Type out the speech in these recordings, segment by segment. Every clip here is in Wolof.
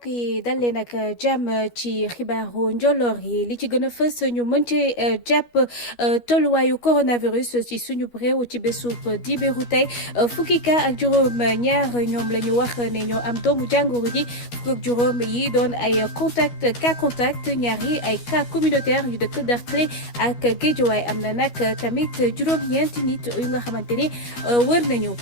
mbokk yi dal leen ak jàmm ci xibaaru njolloor yi li ci gën a fës ñu mën ci jàpp tolluwaayu coronavirus ci suñu réew ci bésub dibéeru tey fukki cas ak juróom ñaar ñoom la ñu wax ne ñoo am doomu jàngoro ji fukk ak juróom yi doon ay cas contact ñaar yi ay cas communautaire yu dëkk Darklé ak Guédiawaye am na nag tamit juróom-ñeenti nit yu nga xamante ni wër nañu.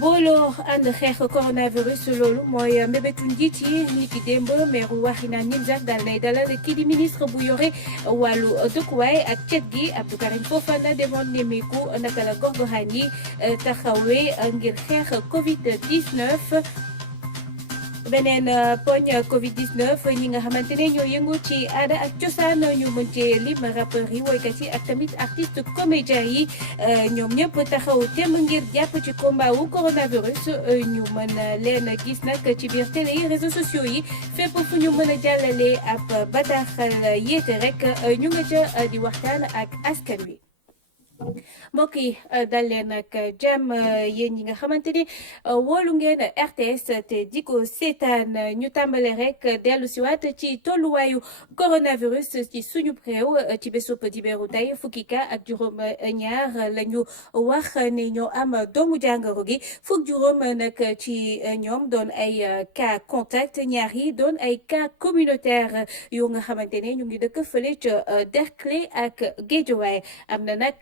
booloo ànd xeex coronavirus loolu mooy mbébétu njiit yi ni ki démb meeru Waxinaan Nimzatt daal nay dalal kii di ministre bu yore wàllu dëkkuwaay ak cet gi Abdou Karim Fofana demoon nemmeeku naka la gox-goxaan yi taxawee ngir xeex Covid 19. beneen poñ Covid 19 ñi nga xamante ne ñoo yëngu ci aada ak cosaan ñu mën cee lim rappeurs yi woykat yi ak tamit artiste comédien yi ñoom ñëpp taxaw temm ngir jàpp ci combat wu coronavirus ñu mën leen gis nag ci biir télé yi réseaux sociaux yi fépp fu ñu mën a jàllale ab bataaxal yéete rek ñu nga ca di waxtaan ak askan wi. mbokk yi dal leen ak jàmm yéen ñi nga xamante ni wóolu ngeen RTS te di ko seetaan ñu tàmbale rek dellu siwaat ci tolluwaayu coronavirus ci suñu réew ci bésub dibéeru tey fukki cas ak juróom ñaar la ñu wax ne ñoo am doomu jàngoro gi fukk juróom nag ci ñoom doon ay cas contact ñaar yi doon ay cas communautaire yu nga xamante ne ñu ngi dëkk fële ca Derklé ak Guédiawaye am na nag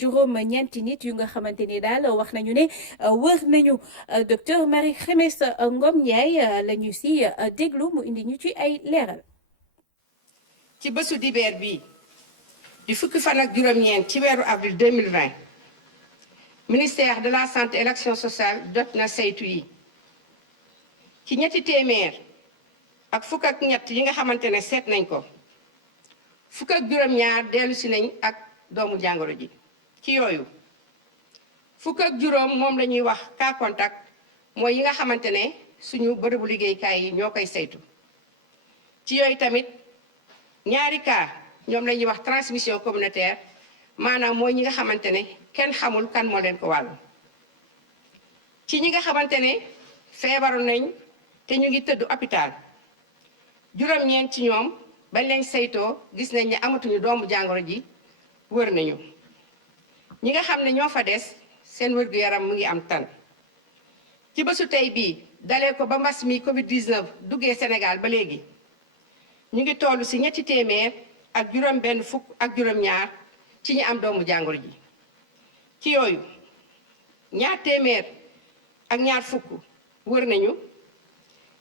juróom ñeenti nit yu nga xamante ni daal wax nañu ne wër nañu docteur Marie Khemesse Ngom Ndiaye la ñu si déglu mu indi ñu ci ay leeral. ci bésu dibeer bi di fukki fan ak juróom-ñeent ci weeru avril 2020 ministère de la santé et l'action sociale jot na saytu yi ci ñetti téeméer ak fukk ak ñett yi nga xamante ne seet nañ ko fukk ak juróom-ñaar dellu si nañ ak doomu jàngoro ji ci yooyu fukk ak juróom moom la ñuy wax cas contact mooy yi nga xamante ne suñu bërëbu liggéeykaay yi ñoo koy saytu ci yooyu tamit ñaari cas ñoom la ñuy wax transmission communautaire maanaam mooy ñi nga xamante ne kenn xamul kan moo leen ko wàll ci ñi nga xamante ne feebaru nañ te ñu ngi tëdd hôpital juróom-ñeent ci ñoom bañ leen saytoo gis nañ ne amatuñu doomu jàngoro ji wër nañu ñi nga xam ne ñoo fa des seen wér-gu-yaram mu ngi am tan ci bésu tey bii dalee ko ba mbas mi Covid 19 duggee Sénégal ba léegi ñu ngi toll ci ñetti téeméer ak juróom benn fukk ak juróom-ñaar ci ñi am doomu jàngoro ji ci yooyu ñaar téeméer ak ñaar fukk wër nañu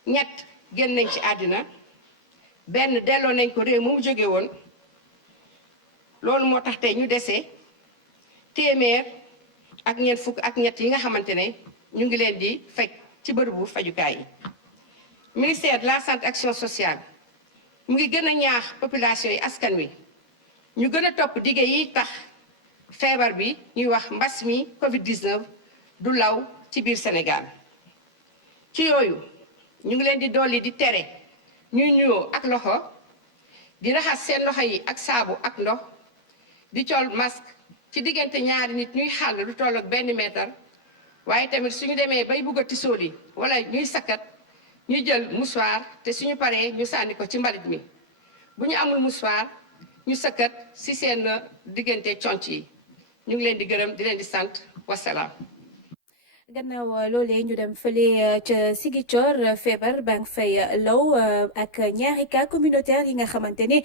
ñett génn nañ ci àddina benn delloo nañ ko réew mu jóge woon loolu moo tax tey ñu desee téeméer ak ñeent fukk ak ñett yi nga xamante ne ñu ngi leen di faj ci bërëbu fajukaay yi ministère de la santé action sociale mu ngi gën a ñaax population yi askan wi ñu gën a topp dige yi tax feebar bi ñuy wax mbas mi Covid 19 du law ci biir Sénégal ci yooyu ñu ngi leen di dolli di tere ñuy nuyoo ak loxo di raxas seen loxo yi ak saabu ak ndox di col masque ci diggante ñaari nit ñuy xàll lu toll ak benn mètre waaye tamit suñu demee bay bugg a tisooli wala ñuy sakkat ñu jël mouchoir te suñu paree ñu sànni ko ci mbalit mi bu ñu amul mouchoir ñu sakkat ci seen diggante conc yi ñu ngi leen di gërëm di leen di sant wasalaam. gannaaw loolee ñu dem fële ca Ziguinchor feebar baa ngi fay law ak ñaari cas communautaire yi nga xamante ne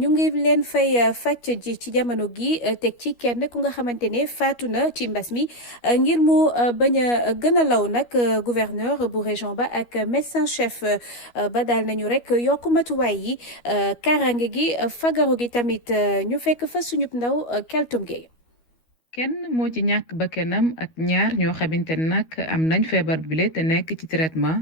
ñu ngi leen fay fàcc ji ci jamono gi teg ci kenn ku nga xamante ne faatu na ci mbas mi ngir mu bañ a gën a law nag gouverneur bu région ba ak médecin chef ba daal nañu rek yokk matuwaay yi kaaraange gi fagaru gi tamit ñu fekk fa suñu ndaw Kaltum Gueye. kenn moo ci ñàkk bakkanam ak ñaar ñoo xamante ne nag am nañ feebar bile te nekk ci traitement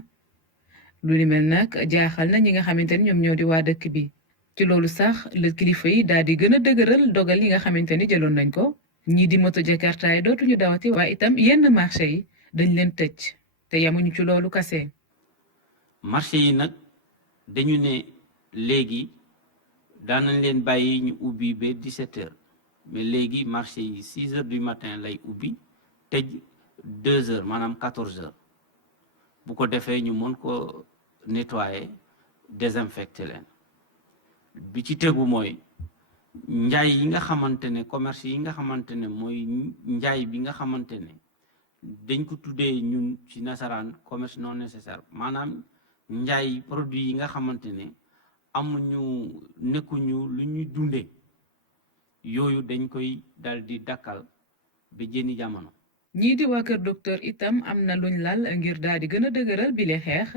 lu ni mel nag jaaxal na ñi nga xamante ne ñoom ñoo di waa dëkk bi ci loolu sax la kilifa yi daal di gën a dëgëral dogal yi nga xamante ni jëloon nañ ko ñii di moto jakarta yi dootuñu dawati waaye itam yenn marché yi dañ leen tëj te yamuñu ci loolu kase. marché yi nag dañu ne léegi daan nañ leen bàyyi ñu ubbi ba 17 heures. mais léegi marché yi 6 heures du matin lay ubbi tëj 2 heures maanaam 14 heures bu ko defee ñu mën ko nettoyer désinfecter leen. bi ci tegu mooy njaay yi nga xamante ne commerce yi nga xamante ne mooy njaay bi nga xamante ne dañ ko tuddee ñun ci nasaraan commerce non nécessaire maanaam njaay produit yi nga xamante ne amuñu nekkuñu lu ñuy dundee yooyu dañ koy dal di dakkal ba jëni jamono. ñii di waa kër docteur itam am na luñ lal ngir daal di gën a dëgëral bi le xeex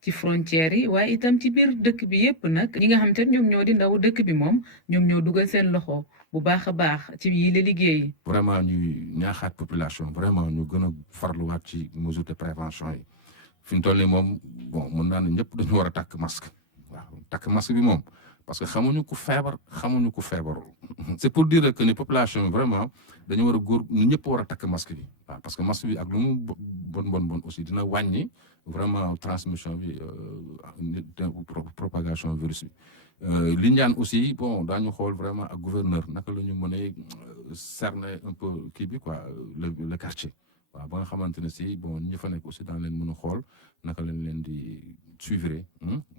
ci frontières yi waaye itam ci biir dëkk bi yépp nag ñi nga xam te ne ñoom ñoo di ndaw dëkk bi moom ñoom ñoo dugal seen loxo bu baax a baax ci yile liggéey. vraiment ñuy ñaaxaat population vraiment ñu gën a farluwaat ci mesure de prévention yi fi mu toll nii moom bon mën naa ne ñëpp dañu war a takk masque waaw takk masque bi moom parce que xamuñu ku feebar xamuñu ku feebarul c'est pour dire que ni population vraiment dañu war a góor ñu ñëpp war a takk masque bi waaw parce que masque bi ak lu mu bon aussi dina wàññi vraiment transmission bi propagation virus bi. li ñaan aussi bon daañu xool vraiment ak gouverneur naka la ñu mën a cerner un peu kii bi quoi le quartier waaw ba nga xamante ne si bon ñi fa nekk aussi daan leen mën a xool naka lañ leen di suivre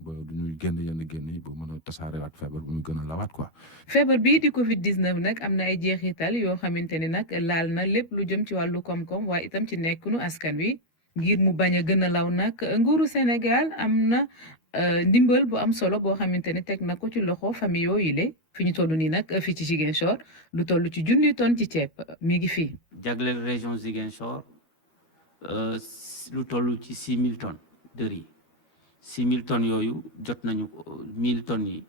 ba du ñuy génn yenn génn yi ba mën a tasaarewaat feebar bu ñu gën a lawaat quoi. feebar bii di Covid 19 nag am na ay jeexital yoo xamante ni nag laal na lépp lu jëm ci wàllu koom-koom waaye itam ci nekkunu askan wi ngir mu bañ a gën a law nag nguuru Sénégal am na. ndimbal bu am solo boo xamante ne teg na ko ci loxo famille yooyu le fi ñu toll nii nag fii ci Ziguinchor lu toll ci 1,000 tonnes ci ceeb mi ngi fii. jagleel région Ziguinchor lu toll ci 6 000 tonnes de riz 6 000 tonnes yooyu jot nañu ko 1 000 tonnes yi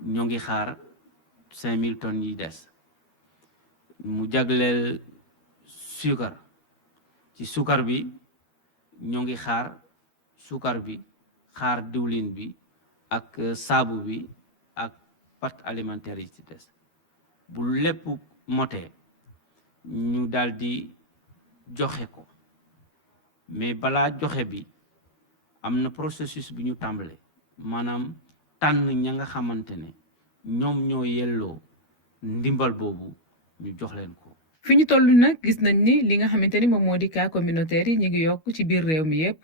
ñoo ngi xaar 5 000 tonnes yi des mu jagleel suukar ci suukar bi ñoo ngi xaar suukar bi. xaar diwlin bi ak saabu bi ak pâte alimentaire yi ci des bu lépp motee ñu daal di joxe ko mais balaa joxe bi am na processus bi ñu tàmbale maanaam tànn ña nga xamante ne ñoom ñoo yelloo ndimbal boobu ñu jox leen ko. fi ñu toll nag gis nañ ni li nga xamante ni moom moo di cas communautaire yi ñu ngi yokk ci biir réew mi yépp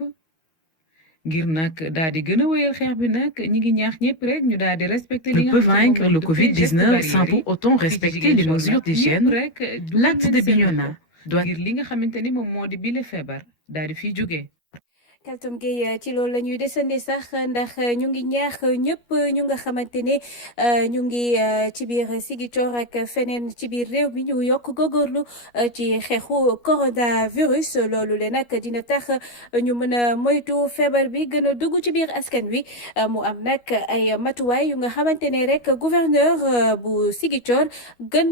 ngir nag daal di gën a wéyal xeex bi nag ñi ngi ñaax ñëpp rek ñu daal di respecter li nga peut vaincre le Covid-19 sans pour autant respecter les mesures d'hygiène. L'acte de Bignona doit ngir li nga xamante ni moom moo di bile feebar daal di fiy jógee. Kaltoum Gueye ci loolu la ñuy desandi sax ndax ñu ngi ñaax ñëpp ñu nga xamante ne ñu ngi ci biir Ziguinchor ak feneen ci biir réew mi ñu yokk góorgóorlu ci xeexu coronavirus loolu le nag dina tax ñu mën a moytu feebar bi gën a dugg ci biir askan wi mu am nag ay matuwaay yu nga xamante ne rek gouverneur bu Ziguinchor gën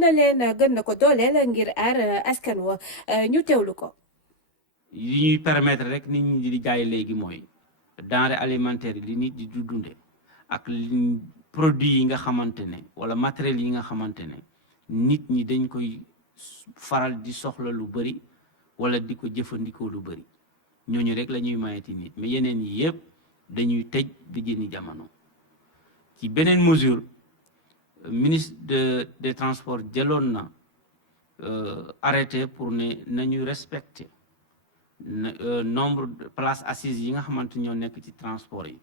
na ko dooleel ngir aar askan wa ñu teewlu ko. li ñuy permettre rek nit ñi di jaay léegi mooy denrée alimentaire yi li nit di dunde ak produit yi nga xamante ne wala matériel yi nga xamante ne nit ñi dañ koy faral di soxla lu bëri wala di ko jëfandikoo lu bëri ñooñu rek la ñuy mayeti nit mais yeneen yi yëpp dañuy tëj bi jëni jamono. ci beneen mesure ministre des transports jëloon na arrêté pour ne nañu respecter nombre de places assises yi nga xamante ñoo nekk ci transport yi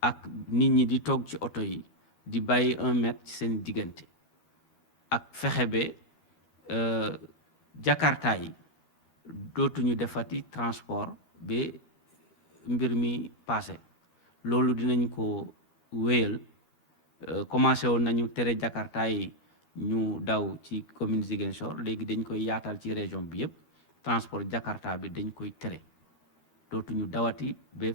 ak nit ñi di toog ci oto yi di bàyyi 1 mètre ci seen diggante ak fexe ba jakarta yi dootuñu defati transport ba mbir mi passé loolu dinañ ko wéyal commencé woon nañu tere jakarta yi ñu daw ci commune Ziguinchor léegi dañ koy yaatal ci région bi yëpp transport jakarta bi dañ koy tere dootuñu dawati ba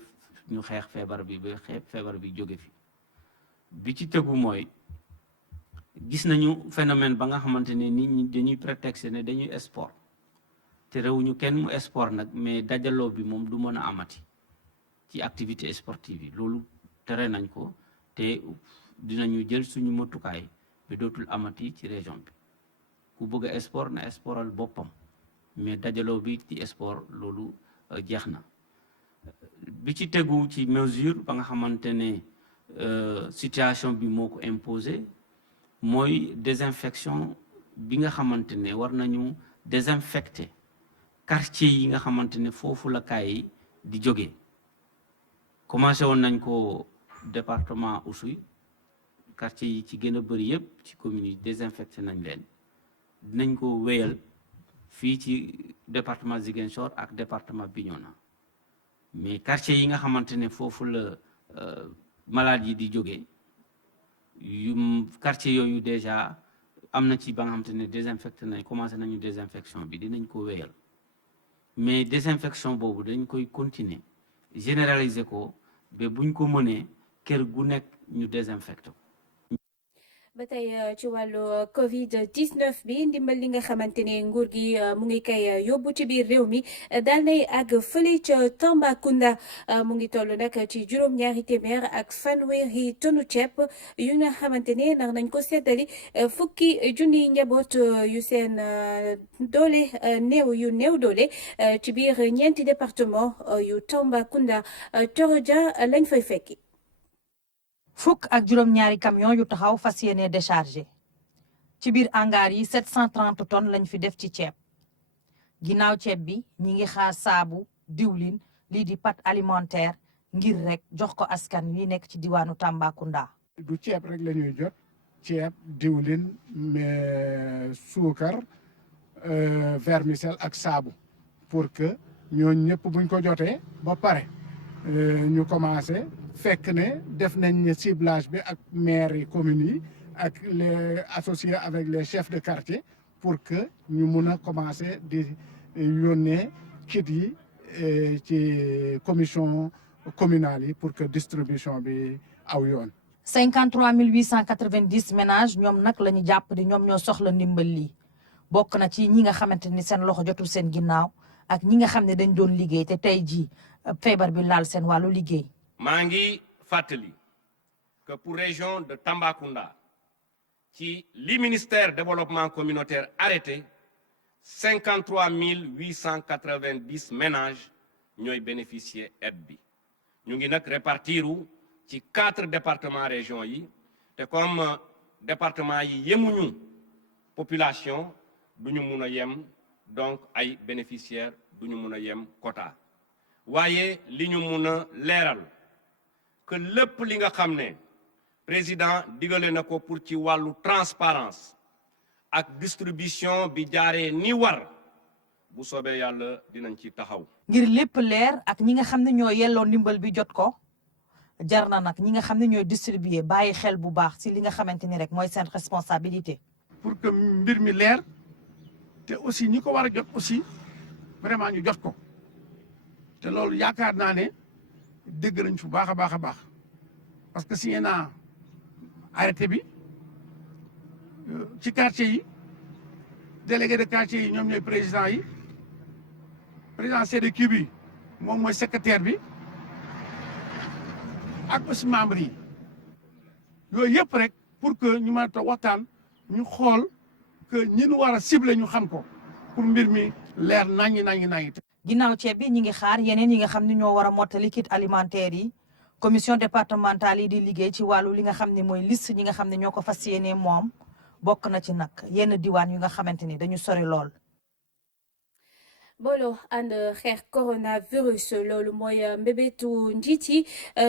ñu xeex feebar bi ba feebar bi jóge fi bi ci tegu mooy gis nañu phénomène ba nga xamante ne nit ñi dañuy prétexte ne dañuy sport te réewuñu kenn mu sport nag mais dajaloo bi moom du mën a amati ci activité sportive yi loolu tere nañ ko te dinañu jël suñu matukaay ba dootul amati ci région bi ku bëgg a sport na sportal boppam mais dajaloo bi ci sport loolu jeex na bi ci tegu ci mesure ba nga xamante ne situation bi moo ko imposé mooy désinfection bi nga xamante ne war nañu désinfecter quartier yi nga xamante ne foofu la kaay yi di jóge commencé woon nañ ko département Oussouye quartier yi ci gën a bëri yëpp ci commune yi désinfecté nañ leen dinañ ko wéyal fii ci département Ziguinchor ak département Bignona mais quartier yi nga xamante ne foofu la malade yi di jógee quartier yooyu déjà am na ci ba nga xamante ne désinfecté nañ commencé nañu désinfection bi dinañ ko wéyal mais désinfection boobu dañ koy continuer généraliser ko ba buñ ko mënee kër gu nekk ñu désinfecté ko. ba tey ci wàllu Covid 19 bi ndimbal li nga xamante ne nguur gi mu ngi koy yóbbu ci biir réew mi daal nay àgg fële ca Tambacounda mu ngi toll nag ci juróom-ñaari téeméer ak fanweeri tonu ceeb yu nga xamante ne nar nañ ko seddali fukki junniy njaboot yu seen doole néew doole ci biir ñeenti département yu Tambacounda Torodia lañ fay fekki. fukk ak juróom-ñaari camion yu taxaw fas yéene déchargé ci biir hangar yi 730 tonnes lañ fi def ci ceeb ginnaaw ceeb bi ñi ngi xaar saabu diwlin lii di pâte alimentaire ngir rek jox ko askan wi nekk ci diwaanu Tambacounda. du ceeb rek la ñuy jot ceeb diwlin suukar vermicelle ak saabu pour que ñooñu ñëpp buñ ko jotee ba pare ñu commencé. fekk ne def nañ ciblage bi ak maires yi communes yi ak les associés avec les chefs de quartier pour que ñu mun a commencer di yónnee kit yi ci commission communale yi pour que distribution bi aw yoon. 53 890 ménages ñoom nag la ñu jàpp di ñoom ñoo soxla ndimbal lii bokk na ci ñi nga xamante ni seen loxo jotul seen ginnaaw ak ñi nga xam ne dañ doon liggéey te tey jii feebar bi laal seen wàllu liggéey. maa ngi fàttali que pour région de Tambacounda ci li ministère développement communautaire arrêté 53 890 ménages ñooy bénéficier aide bi ñu ngi nag répartiru ci 4 départements régions yi te comme département yi yemuñu population duñu mun a yem donc ay bénéficiaires duñu mun a yem quota waaye li ñu mun a leeral que lépp li nga xam ne président digale na ko pour ci wàllu transparence ak distribution bi jaaree ni war bu soobee yàlla dinañ ci taxaw. ngir lépp leer ak ñi nga xam ne ñoo yelloo ndimbal bi jot ko jar na nag ñi nga xam ne ñooy distribuer bàyyi xel bu baax ci li nga xamante ni rek mooy seen responsabilité. pour que mbir mi leer te aussi ñi ko war a jot aussi vraiment ñu jot ko te loolu yaakaar naa ne. dégg nañ fu baax a baax a baax parce que signé naa arrêté bi ci quartier yi délégué de quartier yi ñoom ñooy président yi président CDQ bi moom mooy secrétaire bi ak aussi membre yi yooyu yëpp rek pour que ñu mën a waxtaan ñu xool que ñi ñu war a ciblé ñu xam ko pour mbir mi leer naññi. ginnaaw ceeb bi ñi ngi xaar yeneen yi nga xam ne ñoo war a mottali kit alimentaire yi commission départementale yi di liggéey ci wàllu li nga xam ne mooy liste ñi nga xam ne ñoo ko fas yéenee moom bokk na ci nag yenn diwaan yu nga xamante ni dañu sori lool. booloo ànd xeex coronavirus loolu mooy mbébétu njiit yi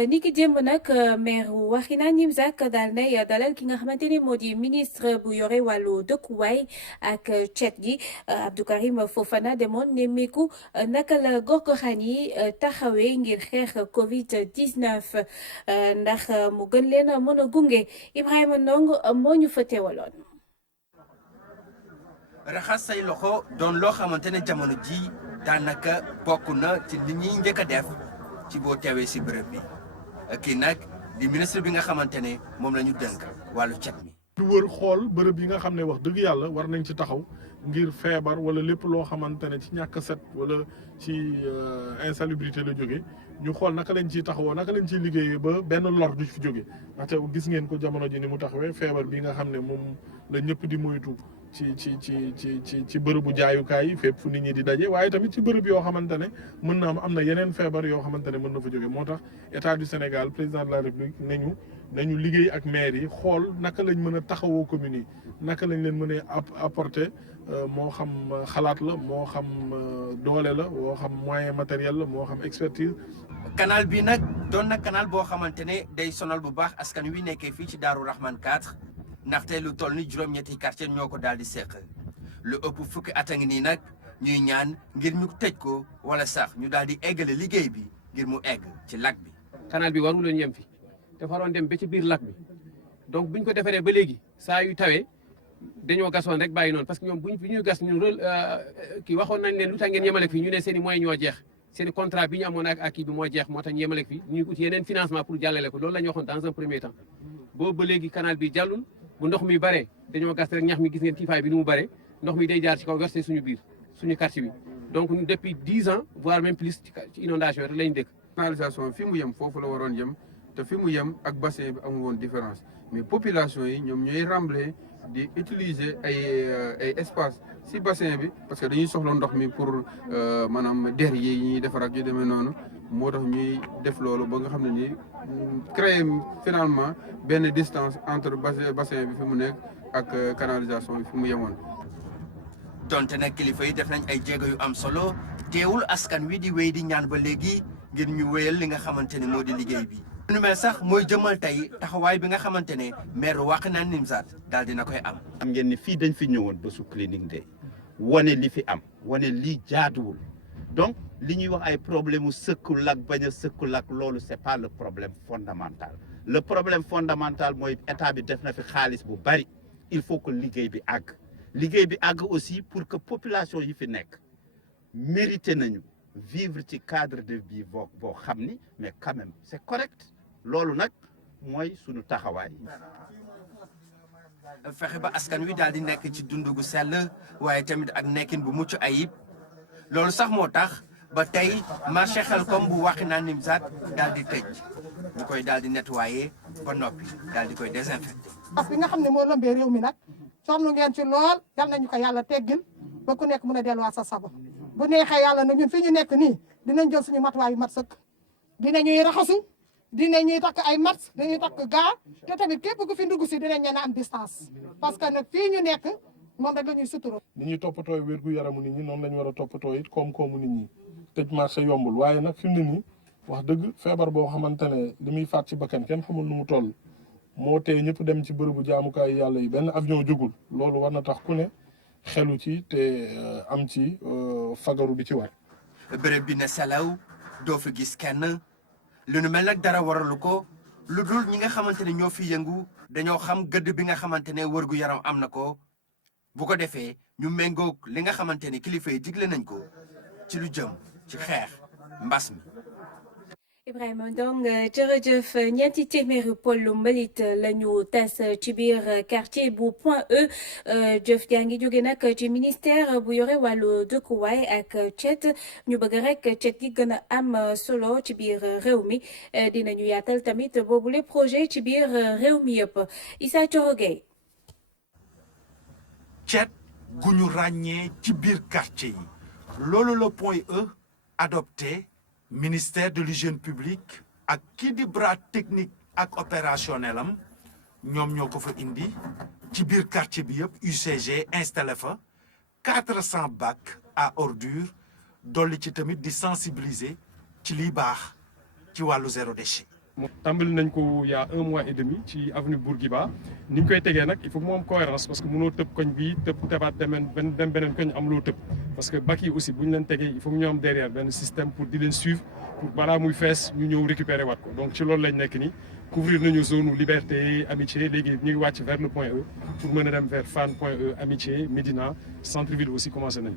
ni ki démb nag maire Wakhinane Nimzatt daal nay dalal ki nga xamante ni moo di ministre bu yore wàllu dëkkuwaay ak cet gi Abdou Karim Fofana demoon nemmeeku naka la gox-goxaan yi taxawee ngir xeex Covid 19 ndax mu gën leen mën a gunge Ibrahima Ndong moo ñu fa teewaloon. raxas say loxo doon loo xamante ne jamono ji daanaka bokk na ci li ñuy njëkk a def ci boo teewee si bërëb bi kii nag di ministre bi nga xamante ne moom la ñu dënk wàllu cet mi. du wër xool bërëb yi nga xam ne wax dëgg yàlla war nañ ci taxaw ngir feebar wala lépp loo xamante ne ci ñàkk set wala ci insalubrité la jóge ñu xool naka lañ ciy taxawoo naka lañ ciy liggéeyee ba benn lor du fi jóge ndaxte gis ngeen ko jamono ji ni mu taxawee feebar bi nga xam ne moom la ñëpp di moytu. ci bërëbu jaayukaay yi fépp fu nit ñi di daje waaye tamit ci bërëb yoo xamante ne mën na am na yeneen feebar yoo xamante ne mën na fa jóge moo tax état du Sénégal président de la République nañu liggéey ak maire yi xool naka lañ mën a taxawoo communes yi naka lañ leen mën a apporter moo xam xalaat la moo xam doole la moo xam moyen matériel la moo xam expertise canal bi nag doon na canal boo xamante ne day sonal bu baax askan wi nekkee fii ci Daaru Rahman 4 ndaxte lu toll ni juróom-ñetti quartier ñoo ko daal di seq lu ëpp fukki at a ngi nii nag ñuy ñaan ngir ñu tëj ko wala sax ñu daal di eggale liggéey bi ngir mu egg ci lac bi. canal bi waru leen yem fi dafa waroon dem ba ci biir lac bi donc buñ ko defaree ba léegi saa yu tawee dañoo gasoon rek bàyyi noonu parce que ñoom bu ñuy gas ñu kii waxoon nañ leen lu tax ngeen yemale fii ñu ne seen i moyens ñoo jeex seen i contrat bi ñu amoon ak kii bi moo jeex moo tax ñu yemale fii ñu ut yeneen financement pour jàllale ko loolu la ñu waxoon dans un premier temps boobu ba léegi canal bi jàllul bu ndox mi bare dañoo gas rek ñax mi gis ngeen tiifaay bi ni mu bare ndox mi day jaar ci kaw verser suñu biir suñu quartier bi donc depuis 10 ans voire même plus ci inondation rek lañ dëkk. canalisation fi mu yem foofu la waroon yem te fi mu yem ak bassin bi amul woon différence mais population yi ñoom ñooy rembler di utiliser ay espace si bassin bi parce que dañuy soxla ndox mi pour maanaam der yi ñuy defar ak yu demee noonu moo tax ñuy def loolu ba nga xam ne nii créer finalement benn distance entre bassin bi fi mu nekk ak canalisation bi fi mu yemoon. donte nag kilifa yi def nañ ay jéego yu am solo teewul askan wi di wéy di ñaan ba léegi ngir ñu wéyal li nga xamante ne moo di liggéey bi. lu nu mel sax mooy jëmal tey taxawaay bi nga xamante ne maire Wakhinane Nimzatt daal dina koy am. am ngeen ni fii dañ fi ñëwoon bésu cleaning day wane li fi am wane lii jaaduwul donc li ñuy wax ay problème mu sëkku lak bañ a sëkku lak loolu c'est pas le problème fondamental le problème fondamental mooy état bi def na fi xaalis bu bari il faut que liggéey bi àgg. liggéey bi àgg aussi pour que population yi fi nekk mérité nañu vivre ci cadre de vie boo xam ni mais quand même c'est correct loolu nag mooy sunu taxawaay. fexe ba askan wi daal di nekk ci dund gu sell waaye tamit ak nekkin bu mucc ayib loolu sax moo tax ba tey marché Xelkom bu Wakhinane Nimzatt daal di tëj ñu koy daal di nettoyer ba noppi daal di koy désinfecter. parce que nga xam ne moo lëmbee réew mi nag. sonn ngeen ci lool yal nañu ko yàlla teggil ba ku nekk mën a delluwaat sa sago bu neexee yàlla nag ñun fi ñu nekk nii dinañ jël suñu matuwaay yu mat sëkk dinañuy raxasu dinañuy takk ay masque dañuy takk gaa te tamit képp ku fi ndugg si dinañ ñeen a am distance parce que nag fii ñu nekk moom rek la ñuy suturo ni ñuy toppatoo wérgu yaramu nit ñi noonu la ñu war a toppatoo it koom-koomu nit ñi tëj marché yombul waaye nag fi mu ne nii wax dëgg feebar boo xamante ne li muy faat ci bakkan kenn xamul nu mu toll moo tee ñëpp dem ci bërëbu jaamukaay yàlla yi benn avion jógul loolu war na tax ku ne xelu ci te am ci fagaru bi ci war. bërëb bi ne selaw doo fi gis kenn lu nu mel nag dara waralu ko lu dul ñi nga xamante ne ñoo fi yëngu dañoo xam gëdd bi nga xamante ne wërgu yaram am na ko bu ko defee ñu méngoog li nga xamante ne kilifa yi digle nañ ko ci lu jëm ci xeex mbas mi. Ibrahima Ndong jërëjëf ñeenti téeméeri pollu mbalit la ñu tas ci biir quartier bu Point E jëf jaa ngi jóge nag ci ministère bu yore wàllu dëkkuwaay ak cet ñu bëgg rek cet gi gën a am solo ci biir réew mi dinañu yaatal tamit boobule projet ci biir réew mi yëpp Issa Thioro Gueye. cet gu ñu ràññee ci biir quartier yi loolu la Point E adopté. ministère de l'hygiène publique ak kii di bras technique ak opérationnel am ñoom ñoo ko fa indi ci biir quartier bi yëpp UCG installé fa 400 bacs à ordures dolli ci tamit di sensibiliser ci liy baax ci wàllu zéro déchet. tàmbali nañ ko il y a 1 mois et demi ci avenue Bourguiba ni ñu koy tegee nag il faut que mu am cohérence parce que mënoo tëb koñ bi tebaat dem beneen koñ am loo tëb parce que bac yi aussi bu ñu leen tegee il faut que ñu am derrière benn système pour di leen suivre pour balaa muy fees ñu ñëw récupérer waat ko donc ci loolu lañ nekk ni couvrir nañu zone liberté amitié léegi ñu ngi wàcc vers le Point E pour mën a dem vers Fann Point E amitié Médina centre ville aussi commencé nañ.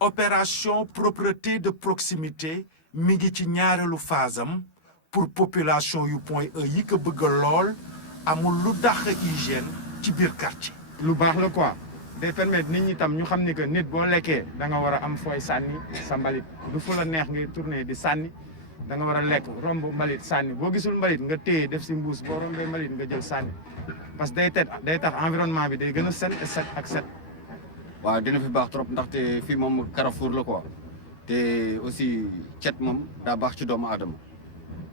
opération propreté de proximité mi ngi ci ñaareelu phase am pour population yu Point E yi ko bëgg lool amul lu dàq hygiène ci biir quartier. lu baax la quoi day permettre nit ñi tam ñu xam ni que nit boo lekkee da nga war a am fooy sànni sa mbalit du fu la neex ngay tourner di sànni da nga war a lekk romb mbalit sànni boo gisul mbalit nga téye def si mbuus boo rombee mbalit nga jël sànni parce que day tax environnement bi day gën a set ak set. waaw dina fi baax trop ndaxte fii moom carrefour la quoi te aussi cet moom daa baax ci doomu aadama.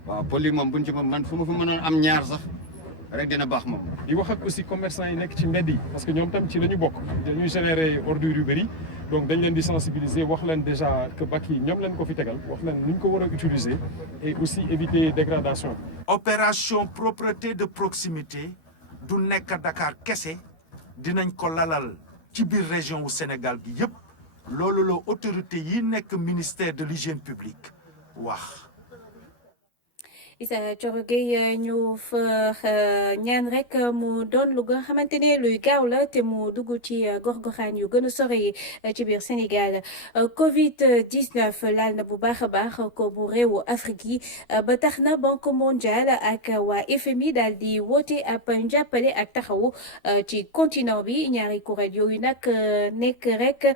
waaw poli moom buñ ci man fu ma fi mënoon am ñaar sax rek dina baax moom. di wax ak aussi commerçant yi nekk ci mbedd yi parce que ñoom tam ci la ñu bokk dañuy générer ordures yu bëri donc dañ leen di sensibiliser wax leen déjà que bac yi ñoom leen ko fi tegal wax leen ni ñu ko war a utiliser et aussi éviter dégradation. opération propreté de proximité du nekk Dakar kese dinañ ko lalal ci biir région wu Sénégal bi yépp loolu la autorité yi nekk ministère de l'hygiène publique wax. Issa Thioro Gueye ñu fa ñaan rek mu doon lu nga xamante ne luy gaaw la te mu dugg ci gox-goxaan yu gën a sore yi ci biir Sénégal Covid-19 laal na bu baax a baax ko bu réewu Afrique yi ba tax na Banque mondiale ak waa FMI daal di woote ab njàppale ak taxawu ci continent bi ñaari kuréel yooyu nag nekk rek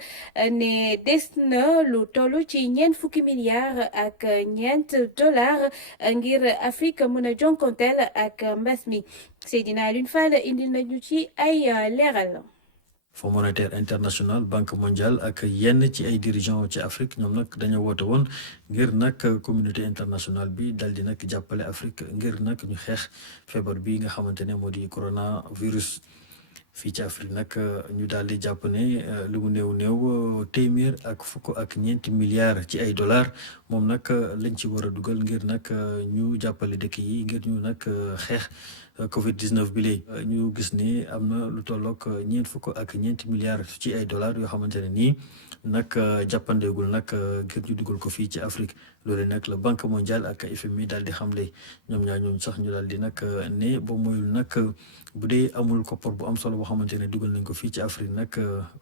ne des na lu toll ci $4 ak $ñeent ngir Afrique mën a jonkonteel ak mbas mi Seydina Alioune Fall indil nañu ci ay leeral. Fonds monétaire international Banque mondiale ak yenn ci ay dirigeants ci Afrique ñoom nag dañoo woote woon ngir nag communauté internationale bi dal di nag jàppale Afrique ngir nag ñu xeex feebar bi nga xamante ne moo di coronavirus. fii ci Afrique nag ñu daal di jàpp ne lu mu néew téeméer ak fukk ak $ñeenti milliards ci ay dollars moom nag lañ ci war a dugal ngir nag ñu jàppale dëkk yi ngir ñu nag xeex Covid-19 bi léegi ñu gis ni am na lu tollook $ñeenti milliards ci ay dollars yoo xamante ne nii nag jàppandeegul nag ngir ñu dugal ko fii ci Afrique loolu nag la Banque mondiale ak FMI daal di xamle ñoom ñaar ñoom sax ñu daal di nag ne ba moyul nag bu dee amul koppar bu am solo boo xamante ne dugal nañ ko fii ci Afrique nag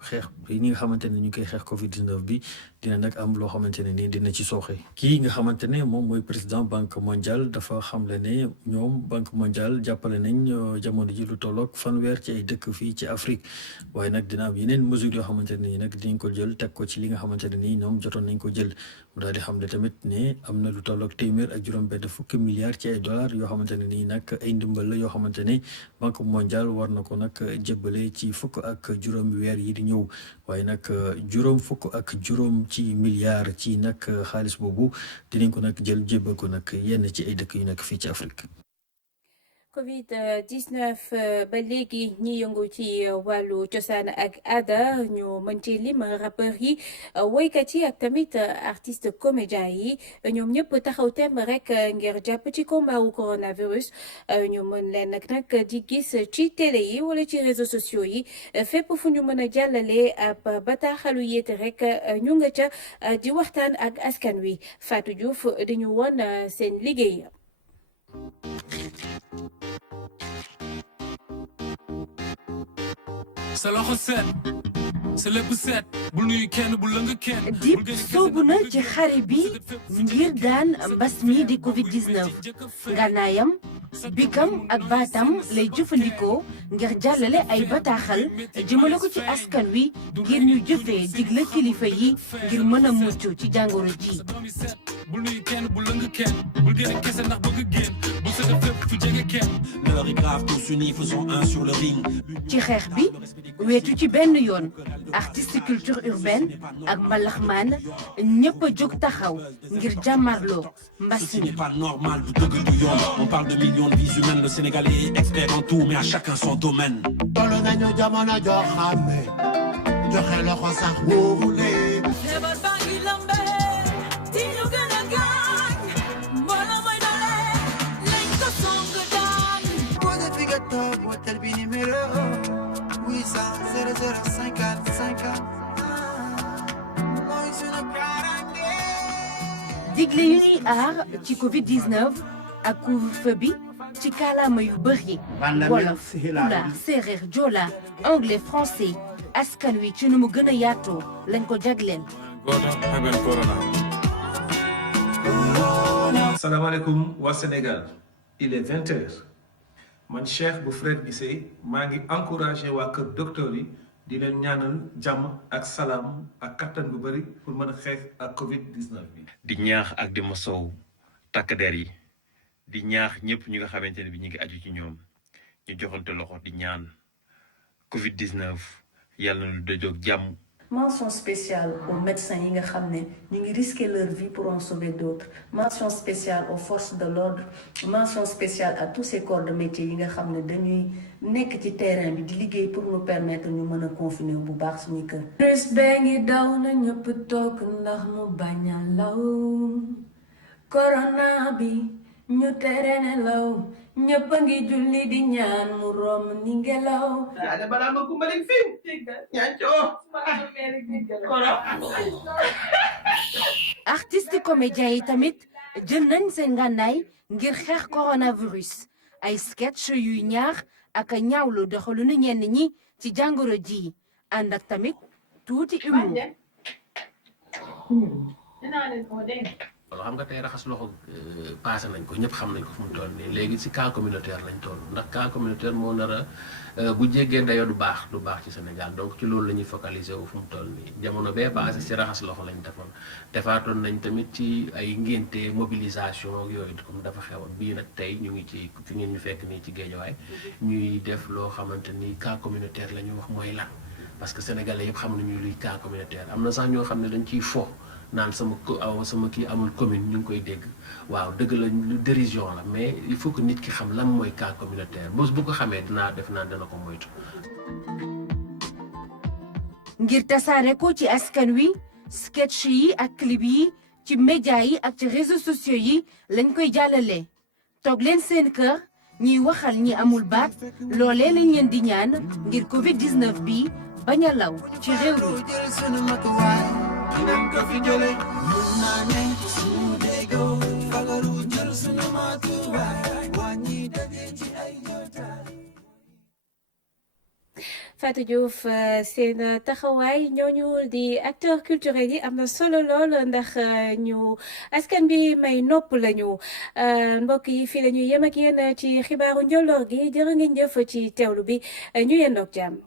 xeex yi nga xamante ne ñu ngi koy xeex Covid-19 bi dina nag am loo xamante ne nii dina ci sooxe. kii nga xamante ne moom mooy président Banque mondiale dafa xamle ne ñoom Banque mondiale jàppale nañ jamono ji lu tollook 100 ci ay dëkk fii ci Afrique waaye nag dina am yeneen mesures yoo xamante ne nii nag dinañ ko jël teg ko ci li nga xamante ne nii ñoom jotoon nañ ko jël mu daal di xamle tamit ne am na lu tollook $150 milliards ci ay dollars yoo xamante ne nii nag ay ndimbal la yoo xamante ne Banque mondiale war na ko nag jébbale ci fukk ak juróomi weer yi di ñëw waaye nag fukk ak juróom ci milliards ci nag xaalis boobu dinañ ko nag jël jébbal ko nag yenn ci ay dëkk yu nekk fii ci Afrique. Covid-19 ba léegi ñi yëngu ci wàllu cosaan ak aada ñu mën ci lim rappeurs yi woykat yi ak tamit artiste comédien yi ñoom ñëpp taxaw temb rek ngir jàpp ci combat wu coronavirus ñu mën leen nag di gis ci télé yi wala ci réseaux sociaux yi fépp fu ñu mën a jàllale ab bataaxalu yéete rek ñu nga ca di waxtaan ak askan wi Fatou Diouf dañu woon seen liggéey. sa loxo set sa lépp set bul nuyu kenn bul lëng kenn. Dip soobu na ci xare bi ngir daan mbas mi di Covid-19 ngànnaayam bikam ak baatam lay jëfandikoo ngir jàllale ay bataaxal jëmale ko ci askan wi ngir ñu jëfee digle kilifa yi ngir mën a mucc ci jàngoro ji. bul nuyu kenn bul lëng kenn bul génne kese ndax bëgg génn bul sa def fépp fu jege kenn. l'heure est grave tous unis faisons un sur le ring. ci xeex bi weetu ci benn yoon artiste culture urbaine ak mbalaxmaan ñëpp a jóg taxaw ngir jàmmarloo mbas mi. Ceci n'est pas normal du dëgg du yoon on parle de millions de vies humaines le Sénégalais est expert en tout mais à chacun son domaine. tollu nañu jamono joo xam ne joxe loxo sax wóorule. digle yu ñuy aar ci Covid-19 ak couvre-feu bi ci kàllaama yu bëri wolof pulaar séeréer joola anglais français askan wi ci nu mu gën a yaatoo lañ ko jagleel. salaamaaleykum waa Sénégal il est 20h man Cheikh bu Fred Guissé maa ngi encouragé waa kër docteur yi di leen ñaanal jàmm ak salaam ak kattan bu bëri pour mën a xeex ak Covid-19 bi. di ñaax ak di masow takk der yi di ñaax ñëpp ñi nga xamante ne bi ñu ngi aju ci ñoom ñu joxante loxo di ñaan Covid-19 yàlla na lu dajoog jàmm mention spéciale aux médecins yi nga xam ne ñu ngi risquer leur vie pour en sauver d'autres, mention spéciale aux forces de l'ordre, mention spéciale à tous ces corps de métier yi nga xam ne dañuy nekk ci terrain bi di liggéey pour nous permettre ñu mën a confiner bu baax suñuy kër. virus bee ngi daw na ñëpp toog ndax mu bañ a law, corona bi ñu tere ne law, ñëpp a ngi julli di ñaan mu romb ni ngelaw. ada balaa ma kumbali fi ñancoo artiste comédien yi tamit jël nañ seen ngànnaay ngir xeex coronavirus, ay sketch yuy ñaax ak ñaawlu doxalinu ñenn ñi ci jàngoro ji ànd ak tamit tuuti humour. loolu xam nga tey raxas loxo passé nañ ko ñëpp xam nañ ko fu mu toll nii léegi ci cas communautaire lañ toll ndax cas communautaire moo nar a bu jéggee dayoo du baax ci Sénégal donc ci loolu la ñuy focaliser wu fu mu toll nii jamono bee passé ci raxas loxo lañ defaatoon nañ tamit ci ay ngénte mobilisation ak yooyu comme dafa xewoon bii nag tey ñu ngi ci fi ngeen ñu fekk nii ci Géejawaay ñuy def loo xamante ni cas communautaire la ñu wax mooy lan parce que sénégalais yëpp xam nañu luy cas communautaire am na sax ñoo xam ne dañ ciy fo naan sama kii amul commune ñu ngi koy dégg waaw dëgg la dérision la mais il faut que nit ki xam lan mooy cas communautaire bés bu ko xamee dana ko moytu. ngir tasaare ko ci askan wi sketch yi ak clip yi ci média yi ak ci réseaux sociaux yi lañ koy jàllale toog leen seen kër ñiy waxal ñi amul baat loolee lañ leen di ñaan ngir Covid 19 bi bañ a law ci réew mi. Dinañ ko fi jëlee mun naa ne suñu déggoo fagaru jël suñu matuwaay wàññi daje ci ay jotaay. Fatou Diouf seen taxawaay ñooñu di acteurs culturels yi am na solo lool ndax ñu askan bi may nopp lañu mbokk yi fii la ñuy yem ak yéen ci xibaaru njolloor gi jërë ngeen jëf ci teewlu bi ñu yendoog jàmm.